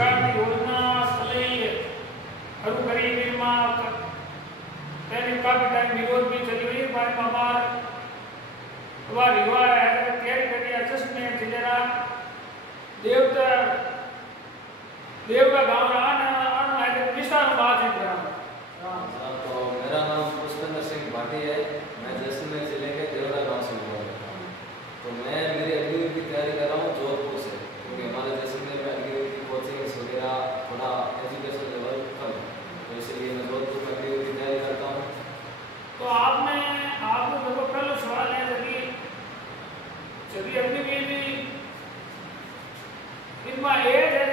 सरकार की योजना चले शुरू करी पहले काफी टाइम विरोध भी चली हुई हमारे हमार युवा है तैयारी करनी चश्मे जरा देवता देव का गाँव आना विस्तार बात है। तो मेरा नाम पुष्पेंद्र सिंह भाटी है। मैं जैसलमेर जिले के देवरा गांव से बोल रहा हूँ। तो मैं मेरी अग्निवीर की तैयारी कर रहा हूँ जोधपुर से, क्योंकि हमारे जैसलमेर में अग्निवीर की कोचिंग वगैरह थोड़ा एजुकेशन लेवल कम है, तो इसलिए मैं जोधपुर में अग्निवीर की तैयारी करता हूँ। तो आपने देखो पहला सवाल है जब अग्निवीर इतना एज है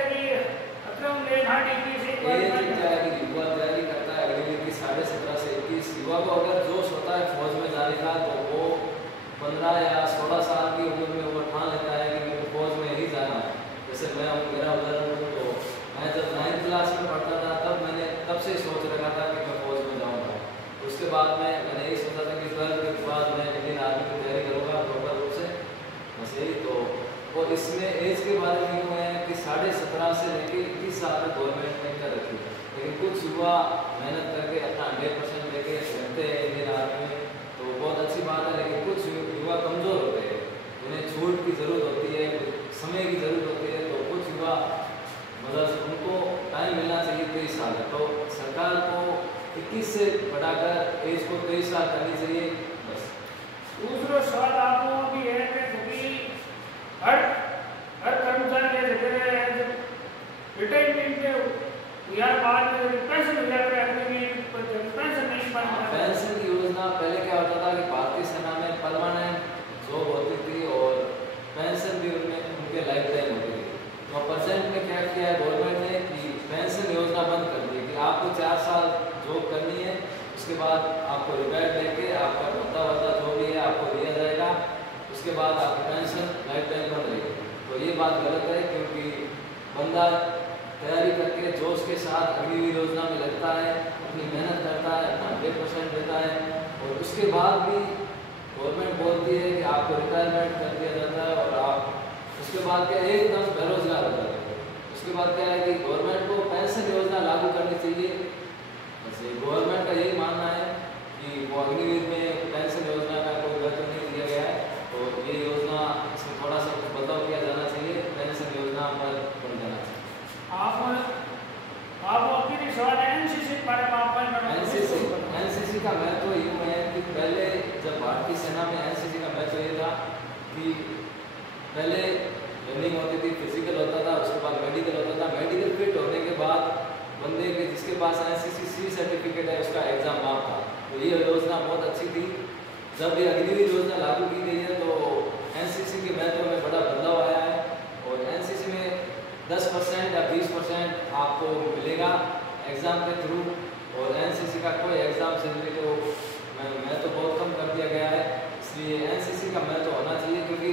कि युवा तैयारी करता है अग्निवीर की 17.5 से 21। युवा को अगर जोश होता है फौज में जाने का तो वो 15 या 16 साल की उम्र में वो ठान लेता है कि मेरे फौज में ही जाना है। जैसे मैं मेरा उदाहरण हूँ, तो मैं जब 9th क्लास में पढ़ता था तब से सोच रखा था कि मैं फौज में जाऊँगा। उसके बाद मैंने यही सोचा था कि 12th के बाद मैं इंडियन आर्मी की तैयारी करूँगा प्रॉपर रूप से, बस यही। तो और इसमें एज के बारे में यूँ है कि 17.5 से लेकर 21 साल तक गवर्नमेंट ने कर रखी है, लेकिन कुछ युवा मेहनत करके अपना 100% लेके रहते हैं इंडियन आर्मी में, तो बहुत अच्छी बात है। लेकिन कुछ युवा कमज़ोर होते हैं, उन्हें छूट की ज़रूरत होती है, समय की ज़रूरत होती है, तो कुछ युवा मतलब उनको टाइम मिलना चाहिए 23 साल। तो सरकार को 21 से बढ़ाकर एज को 23 साल करनी चाहिए, बस। दूसरा सवाल आपको भी है कि हर कर्मचारी रिटायरमेंट के यार बाद में पेंशन मिला पेंशन नहीं पाता। पेंशन की योजना पहले क्या होता था कि भारतीय सेना में परमानेंट जॉब होती थी और पेंशन भी उनके लाइफ टाइम होती थी। तो प्रेजेंट में क्या किया है गवर्नमेंट ने कि पेंशन योजना बंद कर दी कि आपको 4 साल जॉब करनी है, उसके बाद आपको रिटायर लेके आपका भत्ता जो भी है आपको दिया जाएगा, उसके बाद आपकी पेंशन लाइफ टाइम बंद रहेगी। तो ये बात गलत है, क्योंकि बंदा तैयारी करके जोश के साथ अग्निवीर योजना में लगता है, अपनी मेहनत करता है, अपना 100% देता है, और उसके बाद भी गवर्नमेंट बोलती है कि आपको रिटायरमेंट कर दिया जाता है और आप उसके बाद क्या एकदम बेरोजगार हो जाते हैं। उसके बाद क्या है कि गवर्नमेंट को पेंशन योजना लागू करनी चाहिए। वैसे गवर्नमेंट का यही मानना है कि वो अग्निवीर में पेंशन योजना का कोई महत्व नहीं दिया गया है, तो ये योजना इसमें थोड़ा सा कुछ बदलाव किया जाना चाहिए, पेंशन योजना पर बन जाना चाहिए। आप अपनी सवाल एनसीसी के बारे में आप एनसीसी का महत्व यूँ है कि पहले जब भारतीय सेना में एनसीसी का महत्व ये था कि पहले रनिंग होती थी, फिजिकल होता था, उसके बाद मेडिकल होता था। मेडिकल फिट होने के बाद बंदे के जिसके पास एनसीसी सर्टिफिकेट है उसका एग्जाम माफ था। तो ये योजना बहुत अच्छी थी। जब ये अग्निवीर योजना लागू की गई है तो एनसीसी के महत्व में बड़ा बदलाव आया है, और एनसीसी में 10% या 20% आपको मिलेगा एग्ज़ाम के थ्रू, और एनसीसी का कोई एग्ज़ाम सर्टिफिकेट मैं तो बहुत कम कर दिया गया है। इसलिए एनसीसी का महत्व होना चाहिए, क्योंकि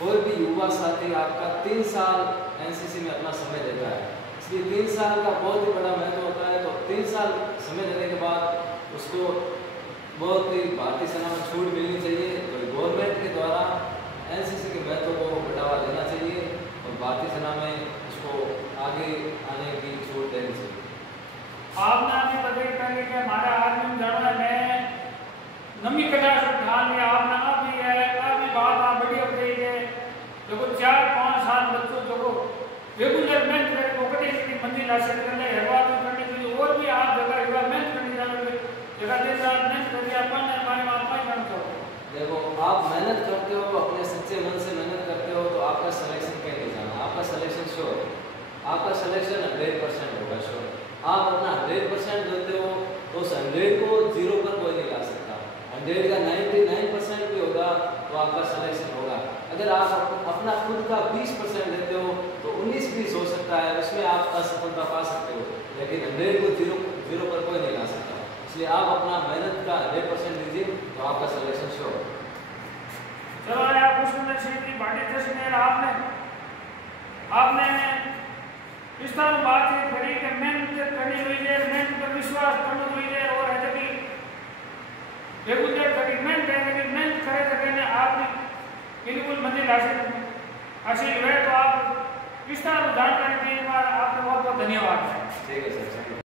कोई भी युवा साथी आपका 3 साल एनसीसी में अपना समय देता है, इसलिए 3 साल का बहुत ही बड़ा महत्व होता है। तो 3 साल समय देने के बाद उसको बहुत ही भारतीय सेना में छूट मिलनी चाहिए। तो गवर्नमेंट के द्वारा एनसीसी के महत्व को बढ़ावा देना चाहिए और भारतीय सेना में उसको आगे आने की छूट देनी चाहिए। आपने अभी बताया पहले कि हमारा आर्मी में जाना है, मैं नमी कला से ध्यान दिया आपने अभी है अभी बात आप बढ़िया बताई है। देखो 4-5 साल बच्चों जो रेगुलर मेहनत करके वो कटी मंजिल हासिल करने हरवा करने के लिए और भी आप जगह मेहनत करनी जाओगे, जगह देश मेहनत करके अपन हमारे आप ही बनते हो। देखो आप मेहनत करते हो, अपने सच्चे मन से मेहनत करते हो, तो आपका सिलेक्शन कहीं नहीं जाना, आपका सिलेक्शन श्योर, आपका सिलेक्शन 100% होगा श्योर। आप अपना 100% देते हो तो उस 100 को 0 पर कोई नहीं ला सकता। 100 का 99% भी होगा तो आपका सिलेक्शन होगा। अगर आप अपना खुद का 20% देते हो तो 19-20 हो सकता है, उसमें आप असफलता पा सकते हो, लेकिन 100 को 0 पर कोई नहीं ला सकता। इसलिए आप अपना मेहनत का 100% दीजिए तो आपका सिलेक्शन श्योर। चलो आप पुष्पेंद्र सिंह जी भाटी जैसलमेर आपने इस तरह बात करी कि मेहनत करनी हुई है, मेहनत पर विश्वास करना हुई है, और है कि रेगुलर करी मेहनत करे तो कहने आपने बिल्कुल मंजिल हासिल हुए। तो आप किस तरह जानकारी दी आपने धन्यवाद है।